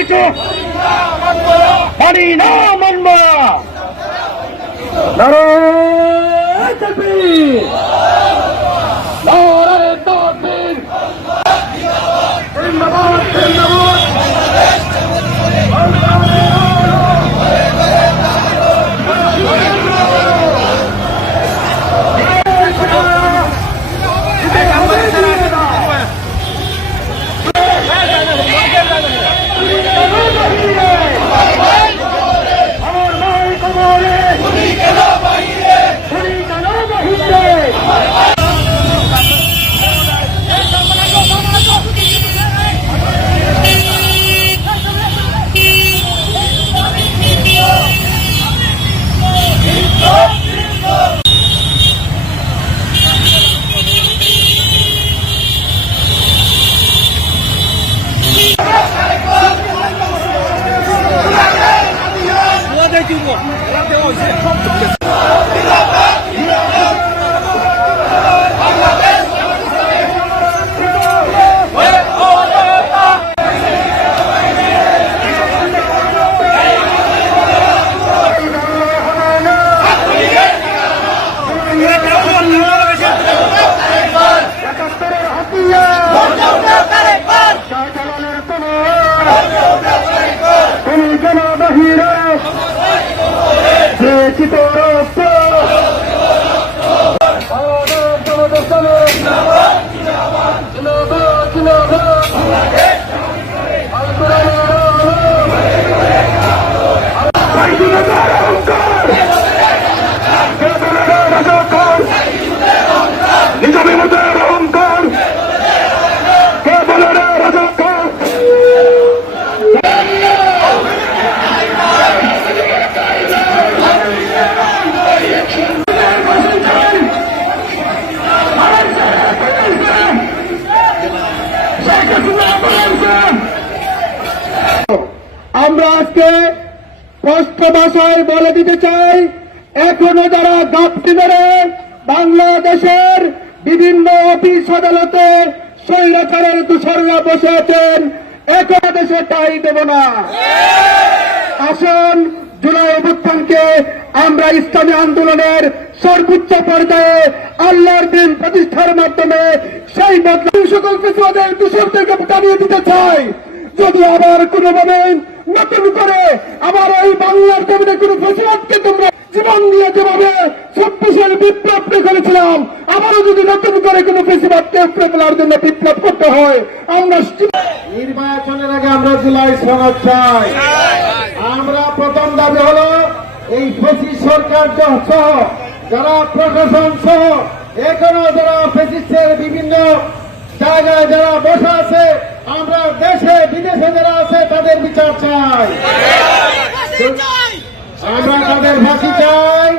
কিছু মানি না, মানব না। নারায়ে তাকবীর, নারায়ে তাকবীর, জিন্দাবাদ জিন্দাবাদ। আমার ভাই কবরে তুমি কেন বাহিরে, তুমি কেন বাহিরে। তুমি কেন বাহিরে, চিত রক্ত নিজামের মধ্যে অহংকার, কে বলে রে রাজাকার। আমরা আজকে স্পষ্ট ভাষায় বলে দিতে চাই, এখনো যারা গাপটি মেরে বাংলাদেশের বিভিন্ন অফিস আদালতে স্বৈরাচারের দূষররা বসে আছেন, এখন দেশে তাই দেব না। আসুন জুলাই অভ্যুত্থানকে আমরা ইসলামী আন্দোলনের সর্বোচ্চ পর্যায়ে আল্লাহর দিন প্রতিষ্ঠার মাধ্যমে সেই বদলা সকল পেশাদের দূষরদেরকে টানিয়ে দিতে চাই। যদি আবার কোনোভাবে নতুন করে আবার এই বাংলার জমিনে কোন ফেসিলাতকে তোমরা জীবন দিয়ে যেভাবে 26-এর বিপ্লব করেছিলাম, আবারও যদি নতুন করে কোন ফেসিলাতকে উপরে তোলার জন্য বিপ্লব করতে হয়, আমরা নির্বাচনের আগে আমরা জুলাই সনদ চাই। আমরা প্রথম দাবি হলো এই ফেসিস্ট সরকার সহ যারা প্রশাসন সহ এখনো যারা ফেসিস্টের বিভিন্ন জায়গায় যারা বসা আছে, আমরা দেশে বিদেশে যারা আছে তাদের বিচার চাই, আমরা তাদের ফাঁসি চাই।